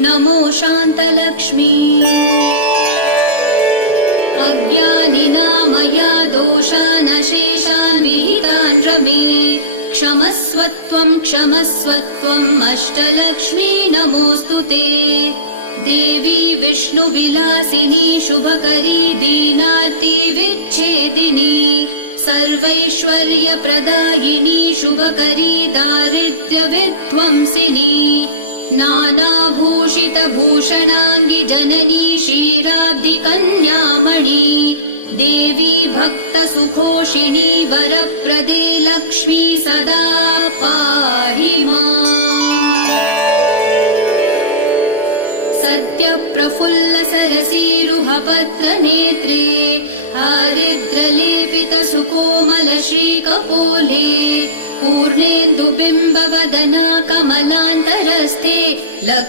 नमो शान्तलक्ष्मी। अज्ञानिना दोषान् अशेषान् विहितान् रमे क्षमस्वत्वम् अष्टलक्ष्मी नमोऽस्तु ते। देवी विष्णुविलासिनी शुभकरी दीनार्ति विच्छेदिनी सर्वैश्वर्यप्रदायिनी शुभकरी दारिद्र्यविध्वंसिनी नानाभूषितभूषणाङ्गि जननी क्षीराब्धिकन्यामणि देवी भक्तसुखोषिणी वरप्रदे लक्ष्मी सदा पाहि माम्। सत्यप्रफुल्लसरसीरुहपत्रनेत्रे हारिद्रलेपितसुकोमलश्रीकपोले पूर्णेन्दुबिम्बवदना कमलान्तरस्थे लक्ष्मी